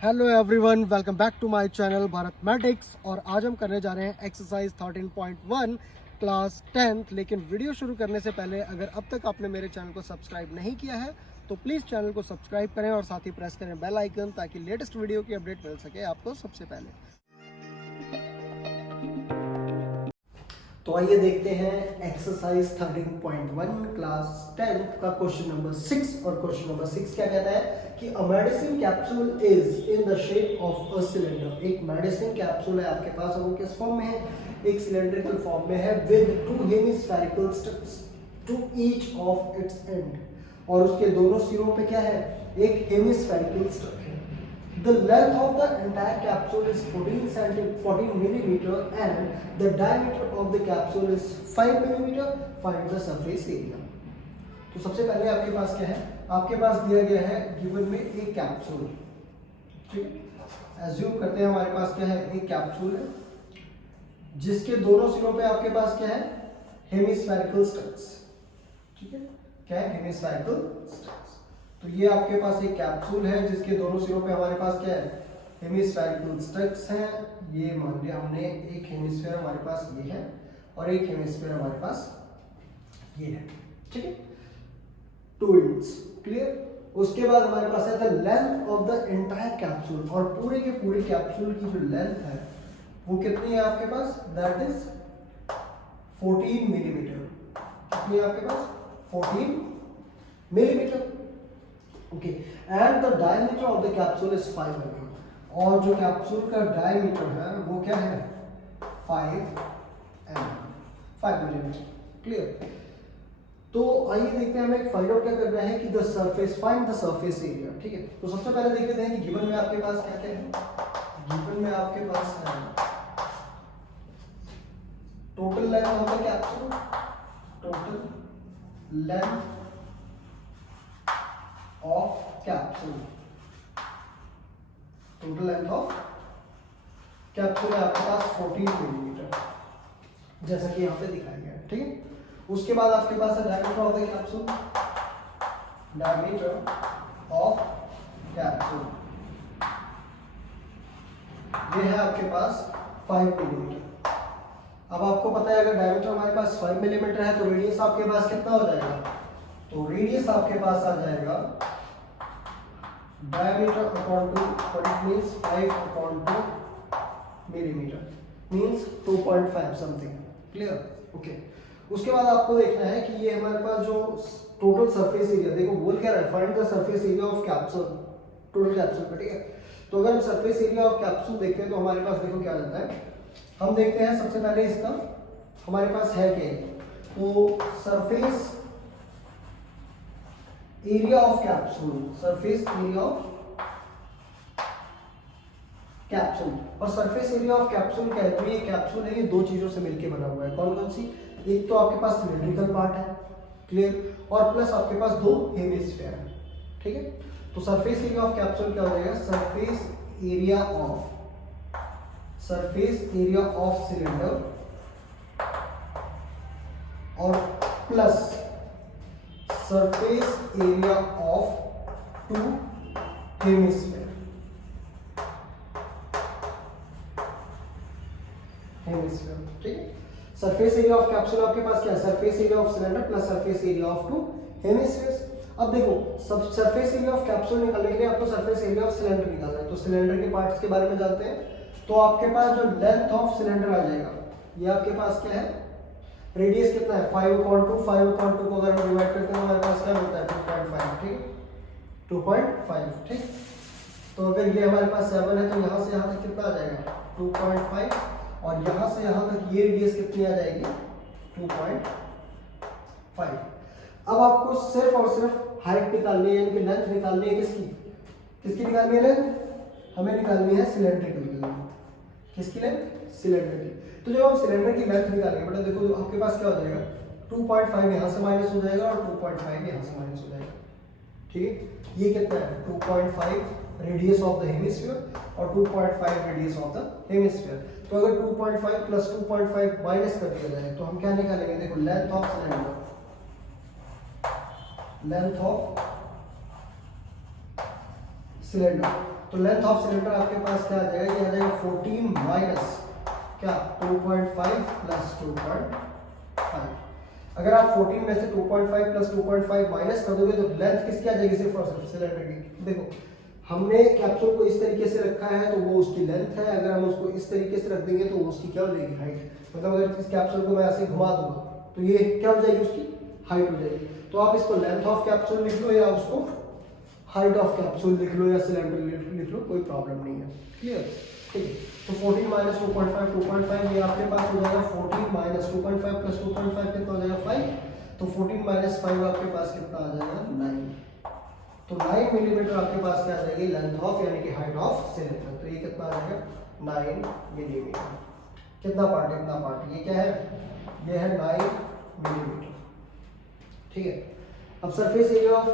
Hello everyone, welcome back to my channel Bharat मैटिक्स। और आज हम करने जा रहे हैं एक्सरसाइज 13.1 क्लास 10th। लेकिन वीडियो शुरू करने से पहले अगर अब तक आपने मेरे चैनल को सब्सक्राइब नहीं किया है तो प्लीज़ चैनल को सब्सक्राइब करें और साथ ही प्रेस करें बेल आइकन, ताकि लेटेस्ट वीडियो की अपडेट मिल सके आपको सबसे पहले। तो आइए देखते हैं एक्सरसाइज 13.1 क्लास 10th का क्वेश्चन नंबर 6। और क्वेश्चन नंबर 6 क्या कहता है कि a medicine capsule is in the shape of a cylinder. एक मेडिसिन कैप्सूल है आपके पास और वो किस फॉर्म में है? एक सिलेंड्रिकल फॉर्म में है with two hemispherical strips to each of its end. और उसके दोनों सिरों पे क्या है? एक हेमिस्फेरिकल स्ट्रिप है। The length of the entire capsule is 14 millimeter and the diameter of the capsule is 5 millimeter. Find the surface area. तो सबसे पहले आपके पास क्या है? आपके पास दिया गया है गिवन में एक कैप्सूल। ठीक है, एज्यूम करते हैं हमारे पास क्या है? एक कैप्सूल है जिसके दोनों सिरों पे आपके पास क्या है? Hemispherical strips. ठीक है, क्या है? Hemispherical strips. तो ये आपके पास एक कैप्सूल है जिसके दोनों सिरों पे हमारे पास क्या है? हेमिस्फेरिकल स्ट्रिप्स हैं। ये मान लिया हमने, एक हेमिस्फीयर हमारे पास ये है और एक हेमिस्फीयर हमारे पास ये है। ठीक है, टू एंड्स क्लियर। उसके बाद हमारे पास है the length of the entire capsule. और पूरे के पूरे कैप्सूल की जो लेंथ है वो कितनी है आपके पास? That is 14 millimetre. कितनी है आपके पास? 14 millimetre. Okay, and the diameter of the capsule is 5 mm। और जो कैप्सूल का डायमीटर है वो क्या है? 5 मिलीमीटर। क्लियर। तो आइए देखते हैं हमें फाइंड आउट क्या करना है कि the surface, find the surface area. ठीक है, तो सबसे पहले देख लेते हैं कि गिवन में आपके पास क्या क्या है। गिवन में आपके पास है total length of the capsule, total length of capsule, total length of capsule है आपके पास 14 मिलीमीटर, जैसा कि यहाँ पे दिखाया गया है। ठीक है, उसके बाद आपके पास है diameter of the capsule, diameter of capsule ये है आपके पास 5 मिलीमीटर। अब आपको पता है अगर डायमीटर हमारे पास 5 मिलीमीटर है तो रेडियस आपके पास कितना हो जाएगा? तो रेडियस आपके पास आ जाएगा diameter upon 2, what it means 5 upon 2 millimeter means 2.5 something। Clear? Okay, उसके बाद आपको देखना है कि ये हमारे पास जो टोटल सरफेस एरिया, देखो बोल क्या रहा है? Find the surface area of capsule, total capsule का। ठीक है, तो अगर हम सरफेस एरिया ऑफ कैप्सूल देखते हैं तो हमारे पास देखो क्या रहता है। हम देखते हैं सबसे पहले इसका हमारे पास है क्या, तो surface area of capsule, surface area of capsule. और सरफेस एरिया ऑफ कैप्सूल क्या है? तो ये कैप्सूल है, ये दो चीजों से मिलकर बना हुआ है। कौन कौन सी? एक तो आपके पास सिलिंड्रिकल पार्ट है, क्लियर, और प्लस आपके पास दो हेमिस्फीयर है। ठीक है, तो सरफेस एरिया ऑफ कैप्सूल क्या हो जाएगा? सरफेस एरिया ऑफ सिलेंडर और plus surface area of two hemisphere. ठीक है, सरफेस एरिया ऑफ कैप्सूल आपके पास क्या है? Surface area of cylinder plus surface area of to hemispheres. अब देखो, सब सरफेस एरिया ऑफ कैप्सूल निकालने के लिए आपको सरफेस एरिया ऑफ सिलेंडर निकालना है। तो सिलेंडर के पार्ट्स के बारे में जानते हैं। तो आपके पास जो लेंथ ऑफ सिलेंडर आ जाएगा, ये आपके पास क्या है? रेडियस कितना है? 5/2। 5/2 को अगर हम डिवाइड करते हैं हमारे पास क्या होता है? 2.5। ठीक, 2.5। ठीक, तो अगर ये हमारे पास 7 है तो यहाँ से यहाँ तक कितना आ जाएगा? 2.5। और यहाँ से यहाँ तक ये रेडियस कितनी आ जाएगी? 2.5। अब आपको सिर्फ और सिर्फ हाइट निकालनी है, यानी कि लेंथ निकालनी है। किसकी किसकी निकालनी है लेंथ? हमें निकालनी है सिलेंडर की लेंथ। किसकी लेंथ? सिलेंडर की। तो जब हम सिलेंडर की लेंथ निकालेंगे बेटा, देखो आपके पास क्या हो जाएगा? 2.5 यहाँ से माइनस हो जाएगा और 2.5 यहाँ से माइनस हो जाएगा। ठीक है, ये कितना है? 2.5 रेडियस ऑफ द हेमिस्फीयर और 2.5 रेडियस ऑफ द हेमिस्फीयर। तो अगर 2.5 प्लस 2.5 माइनस कर दिया जाए तो हम क्या निकालेंगे? देखो, length of cylinder, length of cylinder तो लेंथ ऑफ सिलेंडर आपके पास क्या आ जाएगा, ये आ जाएगा 14 माइनस क्या 2.5 प्लस 2.5। अगर आप 14 में से 2.5 प्लस 2.5 माइनस कर दोगे तो लेंथ किसकी आ जाएगी, सिर्फ और सिर्फ सिलेंडर की। देखो हमने कैप्सूल को इस तरीके से रखा है तो वो उसकी लेंथ है, अगर हम उसको इस तरीके से रख देंगे तो वो उसकी क्या हो जाएगी, हाइट। मतलब अगर इस कैप्सूल को मैं ऐसे घुमा दूंगा तो ये क्या हो जाएगी, उसकी हाइट हो जाएगी। तो आप इसको लेंथ ऑफ कैप्सूल लिख लो या उसको हाइट ऑफ कैप्सूल लिख लो या सिलेंडर लिख लो, कोई प्रॉब्लम नहीं है। क्लियर, ठीक है। तो 14 माइनस 2.5 ये आपके पास हो जाएगा 14 माइनस 2.5 प्लस 2.5 कितना हो जाएगा 5। तो 14 माइनस 5 आपके पास कितना आ जाएगा 9। तो 9 मिलीमीटर आपके पास क्या आ जाएगी, लेंथ ऑफ यानी कि हाइट ऑफ सिलेंडर। तो ये कितना आ जाएगा 9 मिलीमीटर। कितना पार्ट है, इतना पार्ट, ये क्या है, ये है 9 मिलीमीटर। ठीक है। अब सरफेस एरिया ऑफ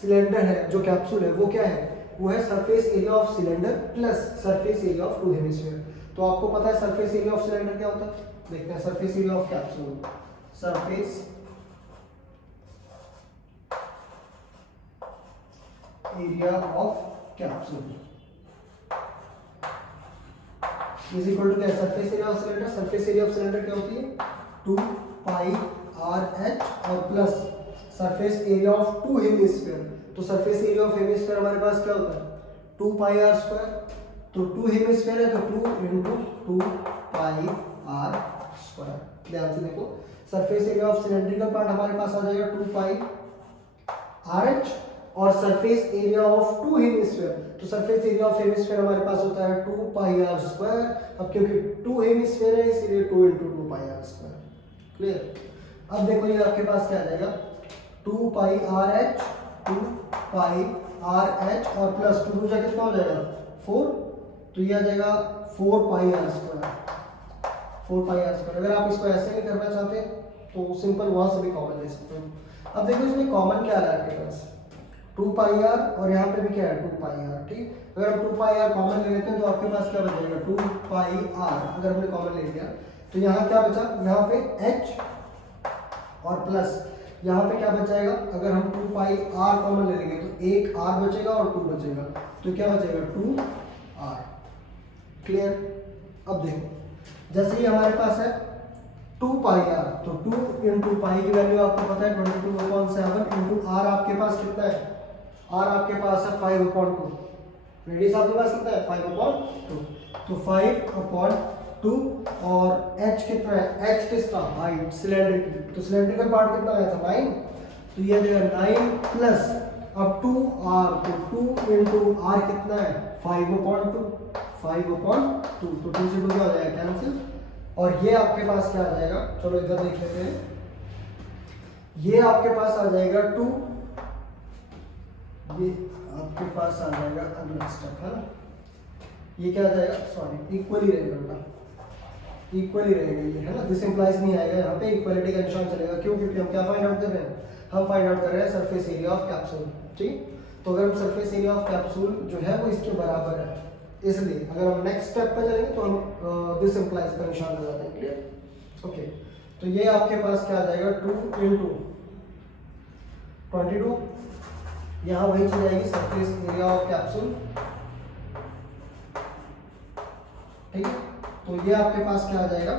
सिलेंडर है, जो कैप्सूल है वो क्या है, वो है surface area of cylinder plus surface area of two hemisphere. तो आपको पता है सरफेस एरिया ऑफ सिलेंडर क्या होता है, देखते हैं। Surface area of capsule, surface area of capsule is equal to क्या, surface area of cylinder. Surface area of cylinder क्या होती है 2 पाई आर एच और plus surface area of two hemisphere. तो सरफेस एरिया ऑफ हेमिस्फीयर हमारे पास क्या होता है 2 पाई आर स्क्वायर। तो 2 हेमिस्फीयर है तो 2 इंटू 2 पाई आर स्क्वायर। ध्यान से देखो, surface area of cylindrical part हमारे पास आ जाएगा 2 पाई आर एच और surface area of two hemisphere. तो सरफेस एरिया ऑफ हेमिस्फीयर हमारे पास होता है 2 पाई आर स्क्वायर। अब क्योंकि 2 हेमिस्फीयर है इसलिए 2 into 2 pi r square. Clear. अब देखो ये आपके पास क्या आ जाएगा 2 pi r h 2 pi r h और प्लस 2 दूसरा कितना हो जाएगा 4। तो ये आ जाएगा 4 pi r square, 4 pi r square. अगर आप इसको ऐसे नहीं करना चाहते तो सिंपल वहां से भी कॉमन ले सकते हो। अब देखो इसमें कॉमन क्या आ रहा है आपके पास 2 पाई आर और यहाँ पे भी क्या है 2 पाई आर। ठीक, अगर हम 2 पाई आर कॉमन ले लेते हैं तो आपके पास क्या बचेगा 2 पाई आर। अगर हमने कॉमन ले लिया तो यहाँ क्या बचा, यहाँ पे h और प्लस यहाँ पे क्या बचाएगा, अगर हम 2 पाई आर कॉमन ले लेंगे तो एक आर बचेगा और 2 बचेगा। तो क्या बचेगा 2 आर। क्लियर। अब देखो जैसे ही हमारे पास है 2 पाई आर तो 2 इंटू पाई की वैल्यू आपको पता है 22/7 इंटू आर आपके पास कितना है, आर आपके पास है 5/2। रेडियस आपके पास कितना है 5/2। तो 5/2 और h कितना है, h किसका हाइट सिलेंडर की। तो सिलेंड्रिकल पार्ट कितना आया था 9। तो ये देगा 9 प्लस अब 2r तो 2 इंटू आर कितना है 5/2। 5/2 तो 2 से 2 क्या हो जाएगा कैंसिल। और ये आपके पास क्या आ जाएगा, चलो इधर देख लेते हैं। ये आपके पास आ जाएगा 2, ये आपके पास आ जाएगा अगला स्टेप है ना, ये क्या आ जाएगा सॉरी इक्वली रहेगा बेटा, इक्वली रहेगा ये है ना। दिस इंप्लाइज नहीं आएगा यहाँ पे, इक्वलिटी का निशान चलेगा। क्यों, क्योंकि हम क्या फाइंड आउट कर रहे हैं, हम फाइंड आउट कर रहे हैं सरफेस एरिया ऑफ कैप्सूल। ठीक, तो अगर हम सरफेस एरिया ऑफ कैप्सूल जो है वो इसके बराबर है, इसलिए अगर हम नेक्स्ट स्टेप पे चलेंगे तो हम दिस इंप्लाइज का निशान लगाते हैं। क्लियर। ओके, तो ये आपके पास क्या आ जाएगा 2 इंटू 22, यहाँ वही चल जाएगी सरफेस एरिया ऑफ कैप्सूल। ठीक है, तो ये आपके पास क्या आ जाएगा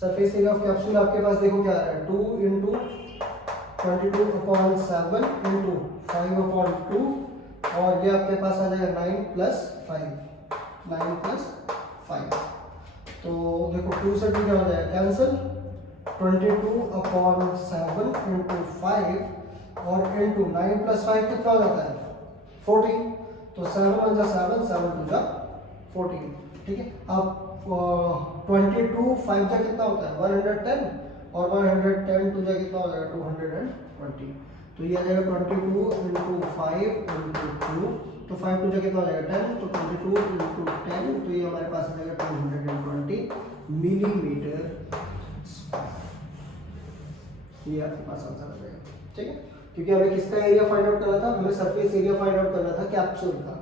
सरफेस एरिया ऑफ कैप्सूल आपके पास देखो क्या आ रहा है 2 इंटू 22/7 इंटू 5/2 और ये आपके पास आ जाएगा 9 प्लस 5। तो देखो 2 से 2 क्या हो जाएगा कैंसिल, 22/7 इंटू 5 और इंटू 9 प्लस 5 कितना हो जाता है 14। तो 7 1 7 7 2 14। ठीक है, अब 22 5 का कितना होता है 110 और 110 2 का कितना हो जाएगा 220। तो ये आ जाएगा 22 इंटू 5 इंटू 2, तो 5 2 का कितना हो जाएगा 10, तो 22 इंटू 10 तो ये हमारे पास आ जाएगा 220 मिलीमीटर स्क्वायर। ये आपके पास आंसर आ जाएगा। ठीक है, क्योंकि हमें किसका एरिया फाइंड आउट करना था, हमें सरफेस एरिया फाइंड आउट करना था कैप्सूल का।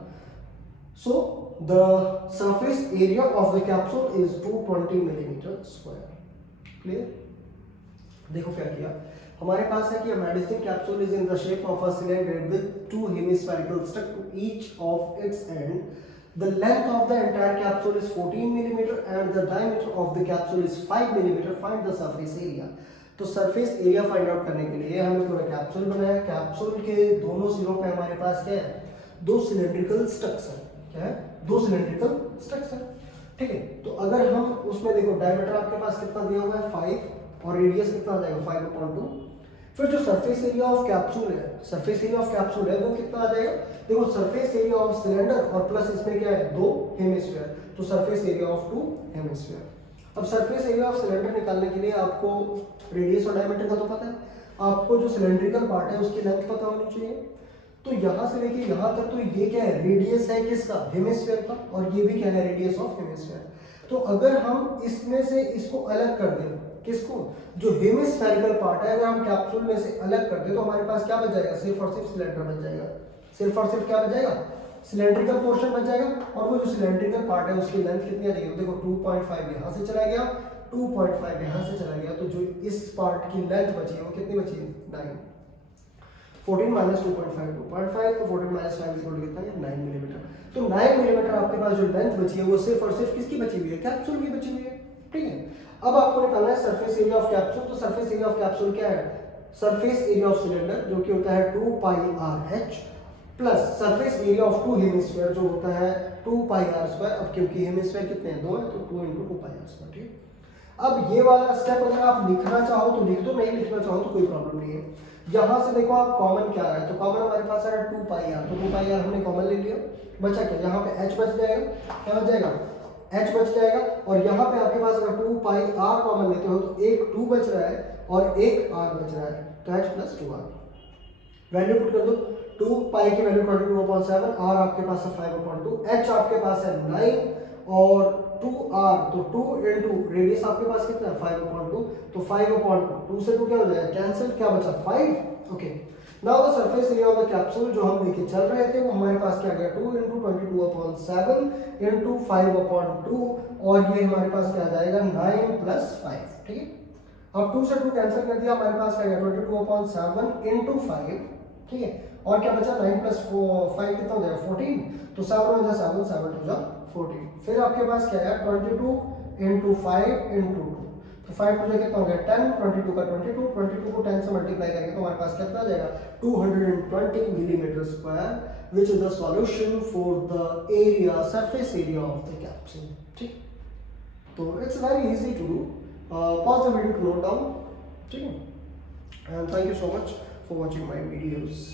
सो the surface area of the capsule is 220 millimeter square. Clear? देखो क्या किया, हमारे पास है कि medicine capsule is in the shape of a cylinder with two hemispherical stuck to each of its end. The length of the entire capsule is 14 mm and the diameter of the capsule is 5 mm. Find the surface area. तो surface area find out करने के लिए हमने पूरा capsule बनाया. Capsule के दोनों सिरों पे हमारे पास क्या है, दो सिलेंड्रिकल स्टक्स है. क्या है, दो सिलेंड्रिकल स्टक्स है. ठीक है, तो अगर हम उसमें देखो डायमीटर आपके पास कितना दिया हुआ है 5 और रेडियस कितना आ जाएगा 5/2. फिर जो सरफेस एरिया ऑफ कैप्सूल है, सरफेस एरिया ऑफ कैप्सूल है वो कितना आ जाएगा. देखो सरफेस एरिया ऑफ सिलेंडर और प्लस इसमें क्या है, दो हेमिस्फीयर, तो surface area of two hemisphere. अब सरफेस एरिया ऑफ सिलेंडर निकालने के लिए आपको रेडियस और डायमीटर का तो पता है, आपको जो सिलेंड्रिकल पार्ट है उसकी लेंथ पता होनी चाहिए. तो यहां से लेके यहां तक तो ये क्या है, रेडियस है किसका, हेमिस्फीयर का, और ये भी क्या है, रेडियस ऑफ हेमिस्फीयर. तो अगर हम इसमें से इसको अलग कर दें, किसको, जो हेमिस्फेरिकल पार्ट है, अगर हम कैप्सूल में से अलग कर दें तो हमारे पास क्या बच जाएगा, सिर्फ और सिर्फ सिलेंडर बच जाएगा. सिर्फ और सिर्फ क्या बच जाएगा, सिलेंड्रिकल पोर्शन बच जाएगा. और वो जो सिलेंड्रिकल पार्ट है उसकी लेंथ कितनी आ जाएगी, देखो 2.5 यहाँ से चला गया, 2.5 यहाँ से चला गया, तो जो इस पार्ट की लेंथ बची है वो कितनी बची है, 9. 14 माइनस 2.5 2.5, तो 14 माइनस 5 इक्वल टू कितना है, 9 मिलीमीटर. तो 9 मिलीमीटर आपके पास जो लेंथ बची है वो सिर्फ और सिर्फ किसकी बची हुई है, कैप्सूल की बची हुई है. ठीक है, अब आपको निकालना है सरफेस एरिया ऑफ कैप्सूल. तो सरफेस एरिया ऑफ कैप्सूल क्या है, सरफेस एरिया ऑफ सिलेंडर जो कि होता है 2πrh plus surface area of two hemisphere जो होता है 2πr². अब क्योंकि हेमिस्फीयर कितने हैं, दो है, तो 2 × 2πr². ठीक. अब ये वाला स्टेप अगर आप लिखना चाहो तो लिख दो, नहीं लिखना चाहो तो कोई प्रॉब्लम नहीं है. यहां से देखो आप कॉमन क्या है, तो कॉमन हमारे पास है 2πr, तो 2πr हमने कॉमन ले लिया. बचा क्या, यहाँ पे h बच जाएगा, क्या बच जाएगा, h बच जाएगा. और यहाँ पे आपके पास अगर 2πr कॉमन लेते हो तो एक 2 बच रहा है और एक r बच रहा है, तो h + 2r. वैल्यू पुट कर दो, 2π की वैल्यू 22/7, r आपके पास है 5/2, h आपके पास है 9 और 2r, तो 2 × रेडियस आपके पास कितना है 5/2, तो 5/2, 2 से 2 क्या हो जाएगा, कैंसिल, क्या बचा 5. Okay, now the surface area of the capsule जो हम लेके चल रहे थे वो हमारे पास क्या गया, 2 × 22/7 × 5/2, और ये हमारे पास क्या आ जाएगा 9 + 5. ठीक है, अब 2 से 2 कैंसिल कर दिया, हमारे पास क्या गया 22/7 × 5. ठीक है, और क्या बचा 9 + 5 कितना हो जाएगा 14, तो 7 × 7 7 × 2 14. फिर आपके पास क्या है 22 × 5 × 2, तो 5 टू कितना हो गया 10, 22 का 22, 22 को 10 से मल्टीप्लाई करेंगे तो हमारे पास कितना आ जाएगा 220 mm², which is the solution for the area, surface area of the capsule. ठीक, तो it's very easy to do. Pause the video to note down. ठीक है, and thank you so much for watching my videos.